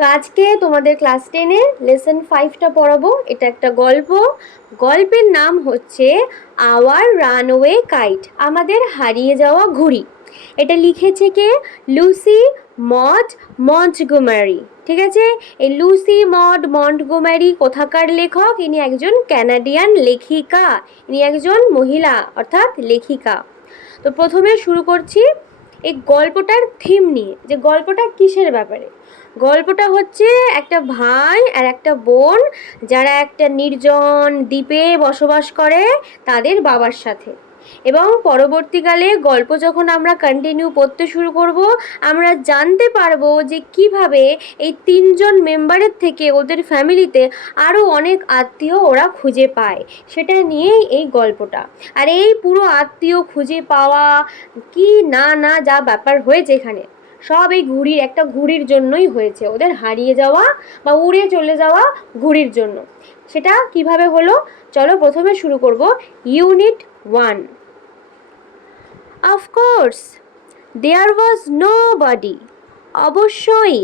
তো আজকে তোমাদের ক্লাস 10-এর লেসন 5টা পড়াবো। এটা একটা গল্প। গল্পের নাম হচ্ছে আওয়ার রানওয়ে কাইট, আমাদের হারিয়ে যাওয়া ঘুড়ি। এটা লিখেছে কে? Lucy mod Montgomery. ঠিক আছে, এই লুসি মড মন্টগোমারি কোথাকার লেখক? ইনি একজন ক্যানাডিয়ান লেখিকা, ইনি একজন মহিলা অর্থাৎ লেখিকা। তো প্রথমে শুরু করছি এই গল্পটার থিম নিয়ে, যে গল্পটা কিসের ব্যাপারে। গল্পটা হচ্ছে একটা ভাই আর একটা বোন যারা একটা নির্জন দ্বীপে বসবাস করে তাদের বাবার সাথে। এবং পরবর্তীকালে গল্প যখন আমরা কন্টিনিউ পড়তে শুরু করব, আমরা জানতে পারবো যে কিভাবে এই 3জন মেম্বারের থেকে ওদের ফ্যামিলিতে আরও অনেক আত্মীয় ওরা খুঁজে পায়, সেটা নিয়েই এই গল্পটা। আর এই পুরো আত্মীয় খুঁজে পাওয়া কি না না যা ব্যাপার হয়েছে এখানে, সব এই একটা ঘুড়ির জন্যই হয়েছে, ওদের হারিয়ে যাওয়া বা উড়ে চলে যাওয়া ঘুড়ির জন্য। সেটা কিভাবে হলো, চলো প্রথমে শুরু করব unit 1। Of course there was nobody, অবশ্যই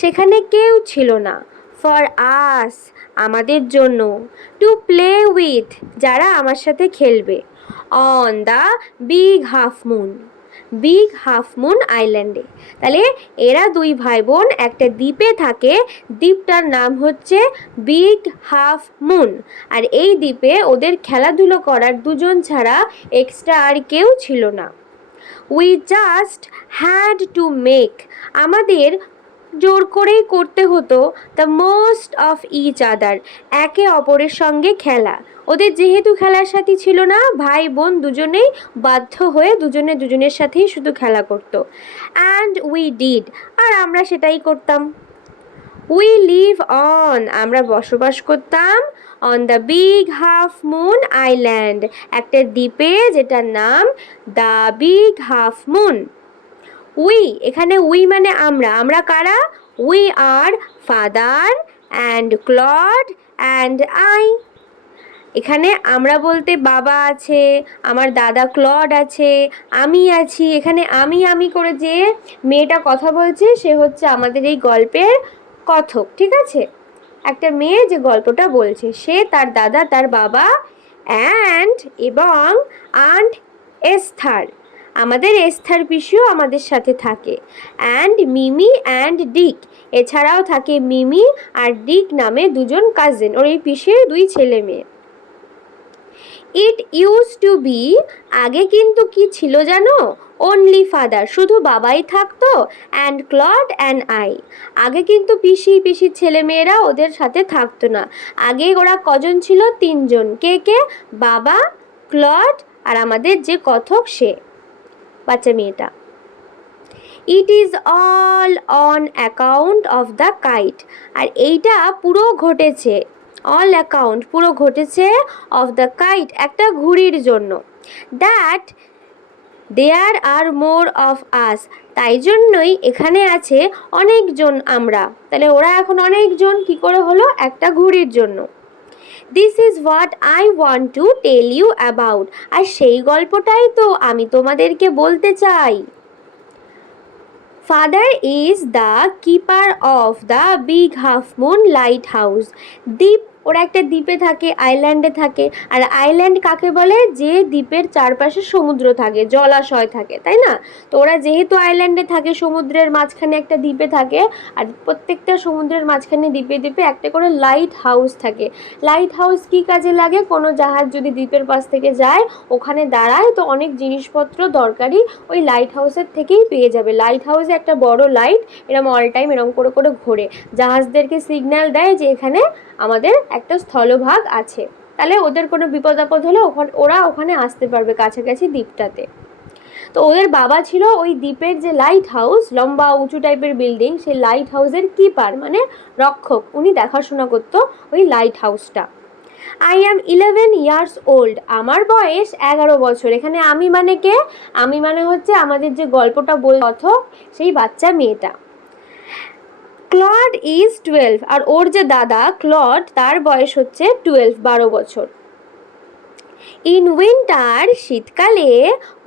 সেখানে কেউ ছিল না। ফর আস, আমাদের জন্য। টু প্লে উইথ, যারা আমার সাথে খেলবে। On the big half moon, big half moon আইল্যান্ডে। তাহলে এরা দুই ভাই বোন একটা দ্বীপে থাকে, দ্বীপটার নাম হচ্ছে বিগ হাফ মুন। আর এই দ্বীপে ওদের খেলাধুলো করার দুজন ছাড়া এক্সট্রা আর কেউ ছিল না। We just had to make, আমাদের জোর করেই করতে হতো the most of each other, একে অপরের সঙ্গে খেলা। ওদের যেহেতু খেলার সাথী ছিল না, ভাই বোন দুজনেই বাধ্য হয়ে দুজনে দুজনের সাথেই শুধু খেলা করতো। অ্যান্ড উই ডিড, আর আমরা সেটাই করতাম। উই লিভ অন, আমরা বসবাস করতাম on the big half moon island, একটা দ্বীপে যেটার নাম the big half moon. We, এখানে উই মানে আমরা। আমরা কারা? We are father and Claude and I. এখানে আমরা বলতে বাবা আছে, আমার দাদা ক্লড আছে, আমি আছি। এখানে আমি করে যে মেয়েটা কথা বলছে সে হচ্ছে আমাদের এই গল্পের কথক। ঠিক আছে, একটা মেয়ে যে গল্পটা বলছে সে, তার দাদা, তার বাবা, অ্যান্ড এবং আন্ট এস্থার, আমাদের এস্থার পিসিও আমাদের সাথে থাকে। অ্যান্ড মিমি অ্যান্ড ডিক, এছাড়াও থাকে মিমি আর ডিক নামে দুজন কাজিন, ওর এই পিসির দুই ছেলে মেয়ে। ইট ইউজ টু বি, আগে কিন্তু কি ছিল জানো? অনলি ফাদার, শুধু বাবাই থাকতো। অ্যান্ড ক্লড অ্যান্ড আই, আগে কিন্তু পিসির ছেলে মেয়েরা ওদের সাথে থাকতো না। আগে ওরা কজন ছিল? 3জন। কে কে? বাবা, ক্লড আর আমাদের যে কথক সে, বাচ্চা মেয়েটা। It is all on account of the kite, আর এইটা পুরো ঘটেছে, অল অ্যাকাউন্ট পুরো ঘটেছে, অফ দ্য কাইট একটা ঘুড়ির জন্য। That there R more of us, তাই জন্যই এখানে আছে অনেকজন আমরা। তাহলে ওরা এখন অনেকজন কি করে হলো? একটা ঘুড়ির জন্য। This is what I want to tell you about, আর সেই গল্পটাই তো আমি তোমাদেরকে বলতে চাই। Father is the keeper of the big half moon lighthouse, দ্বীপ, ওরা একটা দ্বীপে থাকে, আইল্যান্ডে থাকে। আর আইল্যান্ড কাকে বলে? যে দ্বীপের চারপাশে সমুদ্র থাকে, জলাশয় থাকে, তাই না? তো ওরা যেহেতু আইল্যান্ডে থাকে, সমুদ্রের মাঝখানে একটা দ্বীপে থাকে, আর প্রত্যেকটা সমুদ্রের মাঝখানে দ্বীপে দ্বীপে একটা করে লাইট হাউস থাকে। লাইট হাউস কী কাজে লাগে? কোনো জাহাজ যদি দ্বীপের পাশ থেকে যায়, ওখানে দাঁড়ায়, তো অনেক জিনিসপত্র দরকারি ওই লাইট হাউসের থেকেই পেয়ে যাবে। লাইট হাউসে একটা বড় লাইট এরকম অল টাইম এরকম করে করে ঘোরে, জাহাজদেরকে সিগন্যাল দেয় যে এখানে আমাদের একটা স্থলভাগ আছে, তাহলে ওদের কোনো বিপদ আপদ হলে ওরা ওখানে আসতে পারবে কাছাকাছি দ্বীপটাতে। তো ওদের বাবা ছিল ওই দ্বীপের যে লাইট হাউস, লম্বা উঁচু টাইপের বিল্ডিং, সেই লাইট হাউসের কিপার মানে রক্ষক, উনি দেখাশোনা করতো ওই লাইট হাউসটা। আই অ্যাম 11 ইয়ার্স ওল্ড, আমার বয়স 11 বছর। এখানে আমি মানে কে? আমি মানে হচ্ছে আমাদের যে গল্পটা কথক, সেই বাচ্চা মেয়েটা। ক্লড ইজ 12, আর ওর যে দাদা ক্লড তার বয়স হচ্ছে 12 বছর। ইন উইন্টার শীতকালে,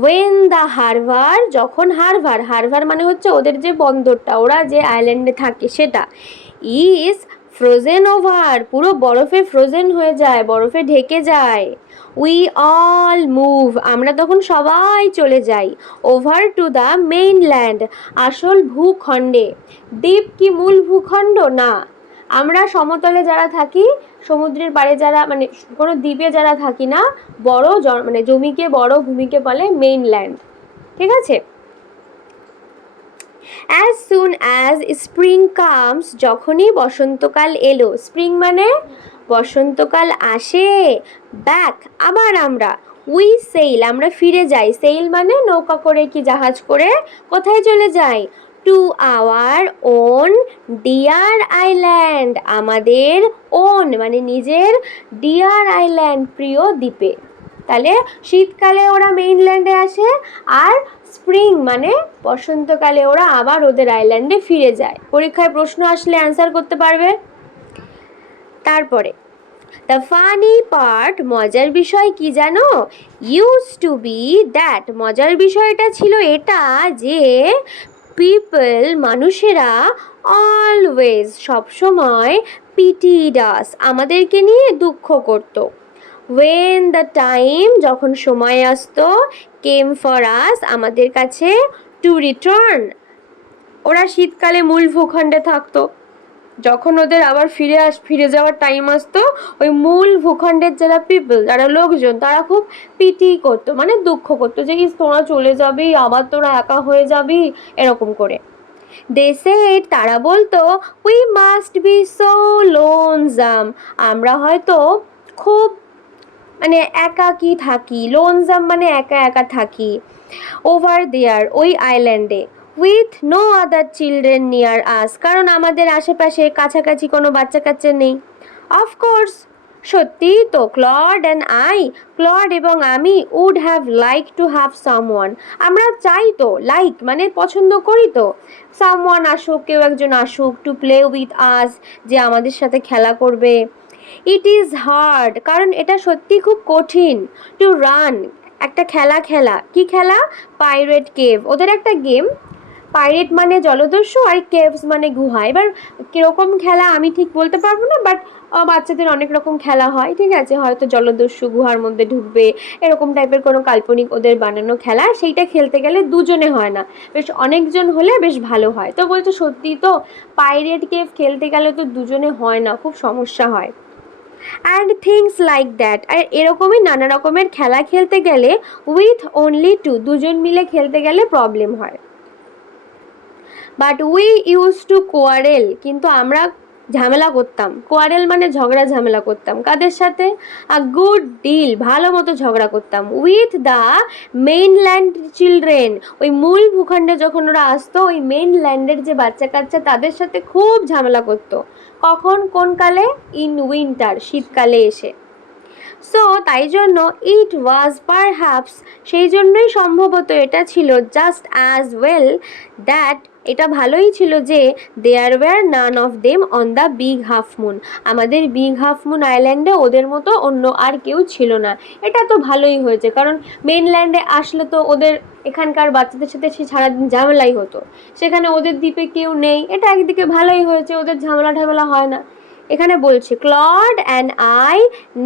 ওয়েন দ্য হারবার যখন হারবার মানে হচ্ছে ওদের যে বন্দরটা, ওরা যে আইল্যান্ডে থাকে সেটা, ইজ ফ্রোজেন ওভার পুরো বরফে ফ্রোজেন হয়ে যায়, বরফে ঢেকে যায়। উই অল মুভ আমরা তখন সবাই চলে যাই, ওভার টু দ্য মেইনল্যান্ড আসল ভূখণ্ডে। দ্বীপ কি মূল ভূখণ্ড? না, আমরা সমতলে যারা থাকি, সমুদ্রের পাড়ে যারা, মানে কোনো দ্বীপে যারা থাকি না, বড় মানে জমিকে, বড় ভূমিকে বলে মেইনল্যান্ড। ঠিক আছে। As soon as spring comes যখনই বসন্তকাল এলো, স্প্রিং মানে বসন্তকাল আসে, ব্যাক আবার আমরা, উই সেইল আমরা ফিরে যাই, সেইল মানে নৌকা করে কি জাহাজ করে কোথায় চলে যাই, to our own dear island আমাদের ওন মানে নিজের, ডিয়ার আইল্যান্ড প্রিয় দ্বীপে। তাহলে শীতকালে ওরা মেইনল্যান্ডে আসে, আর স্প্রিং মানে বসন্তকালে ওরা আবার ওদের আইল্যান্ডে ফিরে যায়। পরীক্ষায় প্রশ্ন আসলে অ্যান্সার করতে পারবে। তারপরে দ্য ফানি পার্ট মজার বিষয় কি জানো, ইউজ টু বি দ্যাট মজার বিষয়টা ছিল এটা যে পিপল মানুষেরা অলওয়েজ সবসময় পিটিড আস আমাদেরকে নিয়ে দুঃখ করত। ওয়েন দ্য টাইম যখন সময় আসতো, কেম ফর আস আমাদের কাছে, টু রিটার্ন ওরা শীতকালে মূল ভূখণ্ডে থাকতো, যখন ওদের আবার ফিরে যাওয়ার টাইম আসতো, ওই মূল ভূখণ্ডের যারা পিপল, যারা লোকজন, তারা খুব পিটি করতো মানে দুঃখ করতো যে ইস তোরা চলে যাবি, আবার তোরা একা হয়ে যাবি, এরকম করে। দে সেড তারা বলতো, উই মাস্ট বি সো লোনজাম আমরা হয়তো খুব মানে একাকী থাকি, লোনজাম মানে একা একা থাকি, ওভার দেয়ার ওই আইল্যান্ডে, with no other children near us কারণ আমাদের আশেপাশে কাছাকাছি কোনো বাচ্চা কাচ্চা নেই। অফকোর্স সত্যিই তো, ক্লড অ্যান্ড আই ক্লড এবং আমি would have like to have someone আমরা চাই তো, লাইক মানে পছন্দ করি তো, সামওয়ান আসুক, কেউ একজন আসুক, টু প্লে উইথ আস যে আমাদের সাথে খেলা করবে। ইট ইজ হার্ড কারণ এটা সত্যি খুব কঠিন, টু রান একটা খেলা কি খেলা, পাইরেট কেভ ওদের একটা গেম, পাইরেট মানে জলদস্যু আর কেভস মানে গুহা। এবার কীরকম খেলা আমি ঠিক বলতে পারবো না, বাট বাচ্চাদের অনেক রকম খেলা হয়, ঠিক আছে, হয়তো জলদস্যু গুহার মধ্যে ঢুকবে, এরকম টাইপের কোনো কাল্পনিক ওদের বানানো খেলা, সেইটা খেলতে গেলে দুজনে হয় না, বেশ অনেকজন হলে বেশ ভালো হয়। তো বলছে সত্যি তো, পাইরেট কেভ খেলতে গেলে তো দুজনে হয় না, খুব সমস্যা হয়। অ্যান্ড থিংস লাইক দ্যাট আর এরকমই নানা রকমের খেলা খেলতে গেলে উইথ অনলি টু দুজন মিলে খেলতে গেলে প্রবলেম হয়। But we use to quarrel কিন্তু আমরা ঝামেলা করতাম, কোয়ারেল মানে ঝগড়া ঝামেলা করতাম, কাদের সাথে, আ গুড ডিল ভালো মতো ঝগড়া করতাম, উইথ দ্য মেইনল্যান্ড চিলড্রেন ওই মূল ভূখণ্ডে যখন ওরা আসতো, ওই মেইনল্যান্ডের যে বাচ্চা কাচ্চা তাদের সাথে খুব ঝামেলা করতো। কখন, কোন কালে, ইন উইন্টার শীতকালে এসে। সো তাই জন্য ইট ওয়াজ পারহ্যাপস সেই জন্যই সম্ভবত এটা ছিল, জাস্ট অ্যাজ ওয়েল দ্যাট এটা ভালোই ছিল যে, there were none of them on the big half moon আমাদের বিগ হাফ মুন আইল্যান্ডে ওদের মতো অন্য আর কেউ ছিল না। এটা তো ভালোই হয়েছে, কারণ মেনল্যান্ডে আসলে তো ওদের এখানকার বাচ্চাদের সাথে সে সারাদিন ঝামেলাই হতো, সেখানে ওদের দ্বীপে কেউ নেই, এটা একদিকে ভালোই হয়েছে, ওদের ঝামেলা ঝামেলা হয় না। এখানে বলছে ক্লড অ্যান্ড আই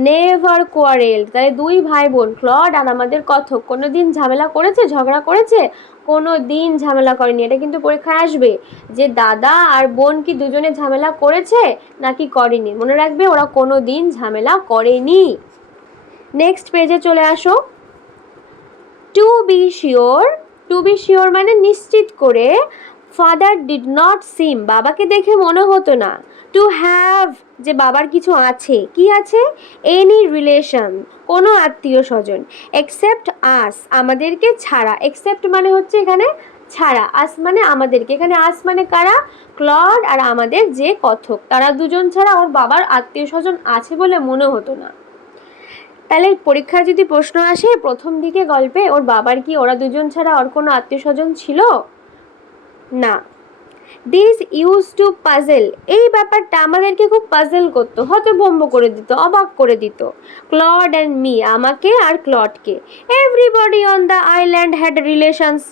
নেভার কোয়ারেলড তাহলে দুই ভাই বোন ক্লড আর আমাদের কথক কোনো দিন ঝামেলা করেছে, ঝগড়া করেছে, কোনো দিন ঝামেলা করেনি। এটা কিন্তু পরীক্ষায় আসবে যে দাদা আর বোন কি দুজনে ঝামেলা করেছে নাকি করেনি, মনে রাখবে ওরা কোনো দিন ঝামেলা করেনি। নেক্সট পেজে চলে আসো। টু বি শিওর মানে নিশ্চিত করে, ফাদার ডিড নট সিম বাবাকে দেখে মনে হতো না, টু হ্যাভ যে বাবার কিছু আছে, কি আছে, এনি রিলেশন কোনো আত্মীয় স্বজন, এক্সেপ্ট আস আমাদেরকে ছাড়া, এক্সেপ্ট মানে হচ্ছে এখানে ছাড়া, আস মানে আমাদেরকে, এখানে আস মানে কারা, ক্লড আর আমাদের যে কথক, তারা দুজন ছাড়া ওর বাবার আত্মীয় স্বজন আছে বলে মনে হতো না। তাহলে পরীক্ষায় যদি প্রশ্ন আসে প্রথম দিকে গল্পে ওর বাবার কি ওরা দুজন ছাড়া ওর কোনো আত্মীয় স্বজন ছিল না। দিস ইউজ টু পাজেল, এই ব্যাপারটা আমাদেরকে খুব পাজেল করতো, হতভম্ব করে দিত, অবাক করে দিত। ক্লড অ্যান্ড মি, আমাকে আর ক্লডকে। Everybody on the island had relations,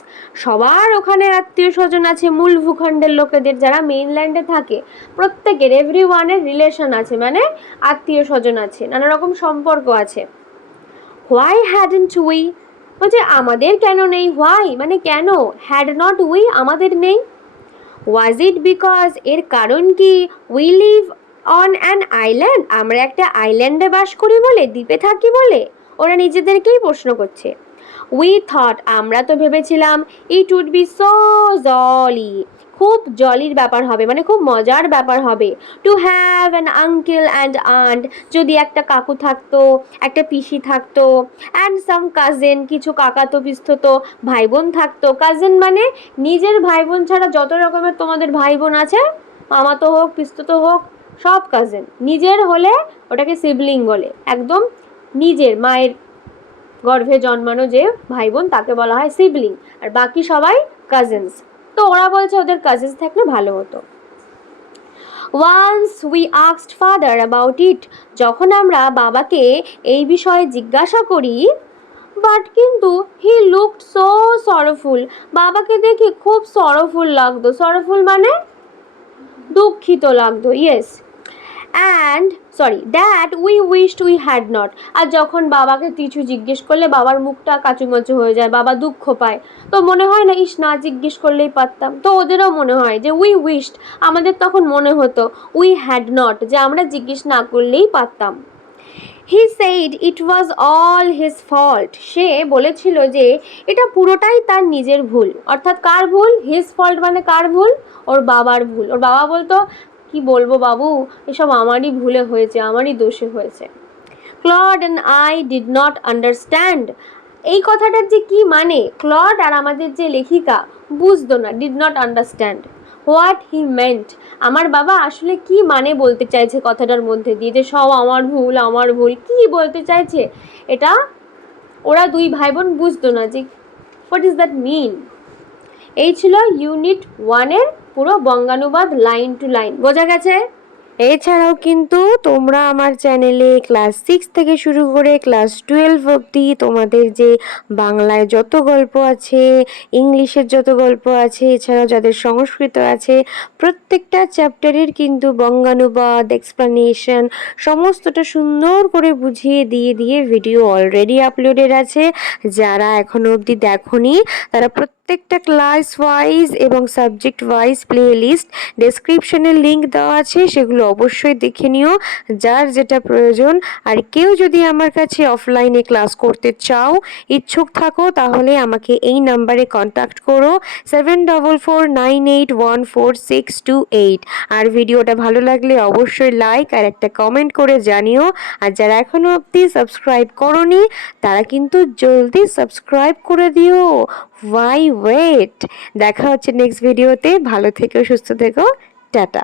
সবার ওখানে আত্মীয় স্বজন আছে, মূল ভূখণ্ডের লোকেদের যারা মেইনল্যান্ডে থাকে প্রত্যেকের, এভরি ওয়ানের রিলেশন আছে, মানে আত্মীয় স্বজন আছে, নানা রকম সম্পর্ক আছে। হোয়াই হ্যাডন্ট উই, বলছে আমাদের কেন নেই, হোয়াই মানে কেন, হ্যাড নট উই আমাদের নেই। ওয়াজ ইট বিকজ, এর কারণ কি, we live on an island, আমরা একটা আইল্যান্ডে বাস করি বলে, দ্বীপে থাকি বলে, ওরা নিজেদেরকেই প্রশ্ন করছে। উই থট, আমরা তো ভেবেছিলাম, it would be so jolly, খুব জলির ব্যাপার হবে, মানে খুব মজার ব্যাপার হবে, to have an uncle and aunt, যদি একটা কাকু থাকতো, একটা পিসি থাকতো, অ্যান্ড সাম কাজেন, কিছু কাকাতো পিস্ততো ভাই বোন থাকতো। কাজেন মানে নিজের ভাই বোন ছাড়া যত রকমের তোমাদের ভাই বোন আছে, মামাতো হোক পিস্ততো হোক, সব কাজেন। নিজের হলে ওটাকে সিবলিং বলে, একদম নিজের মায়ের গর্ভে জন্মানো যে ভাই বোন তাকে বলা হয় সিবলিং, আর বাকি সবাই কাজিনস। তো ওরা বলছে ওদের কাজিনস থাকলে ভালো হতো। Once we asked father about it, যখন আমরা বাবাকে এই বিষয়ে জিজ্ঞাসা করি, বাট কিন্তু হি লুকড সো সরফুল, বাবাকে দেখে খুব সরফুল লাগতো, সরফুল মানে দুঃখিত লাগতো, yes, and that we wished we had not, আর যখন বাবাকে কিছু জিজ্ঞেস করলে বাবার মুখটা কাচুমাচু হয়ে যায়, বাবা দুঃখ পায়, তো মনে হয় না ইস না জিজ্ঞেস করলেই পারতাম, তো ওদেরও মনে হয় যে উই উইশড, আমাদের তখন মনে হতো উই হ্যাড নট, যে আমরা জিজ্ঞেস না করলেই পারতাম। He said it was all his fault, সে বলেছিল যে এটা পুরোটাই তার নিজের ভুল, অর্থাৎ কার ভুল, হিজ ফল্ট মানে কার ভুল, ওর বাবার ভুল। ওর বাবা বলতো কি বলবো বাবু, এসব আমারই ভুলে হয়েছে, আমারই দোষে হয়েছে। Claude and I did not understand, এই কথাটার যে কি মানে, ক্লড আর আমাদের যে লেখিকা বুঝতো না, did not understand what he meant, আমার বাবা আসলে কি মানে বলতে চাইছে কথাটার মধ্যে দিয়ে, যে সব আমার ভুল আমার ভুল, কি বলতে চাইছে এটা ওরা দুই ভাই বোন বুঝতো না যে হোয়াট ইজ দ্যাট মিন। এই ছিল ইউনিট 1-এর পুরো বঙ্গানুবাদ লাইন টু লাইন, বোঝা গেছে? এছাড়াও কিন্তু তোমরা আমার চ্যানেলে ক্লাস 6 থেকে শুরু করে ক্লাস 12 অবধি তোমাদের যে বাংলায় যত গল্প আছে, ইংলিশের যত গল্প আছে, এছাড়াও যাদের সংস্কৃত আছে, প্রত্যেকটা চ্যাপ্টারের কিন্তু বঙ্গানুবাদ, এক্সপ্লানেশন সমস্তটা সুন্দর করে বুঝিয়ে দিয়ে ভিডিও অলরেডি আপলোডেড আছে। যারা এখনো অবধি দেখোনি তারা প্রত্যেকটা ক্লাস ওয়াইজ এবং সাবজেক্ট ওয়াইজ প্লে লিস্ট ডেসক্রিপশনের লিঙ্ক দেওয়া আছে, সেগুলো অবশ্যই দেখে নিও যার যেটা প্রয়োজন। আর কেউ যদি আমার কাছে অফলাইনে ক্লাস করতে চাও, ইচ্ছুক থাকো, তাহলে আমাকে এই নাম্বারে কন্ট্যাক্ট করো 7449814628। আর ভিডিওটা ভালো লাগলে অবশ্যই লাইক আর একটা কমেন্ট করে জানিও। আর যারা এখনও অবধি সাবস্ক্রাইব করোনি তারা কিন্তু জলদি সাবস্ক্রাইব করে দিও। ওয়াই ওয়েট, দেখা হচ্ছে নেক্সট ভিডিওতে, ভালো থেকো, সুস্থ থেকো, টাটা।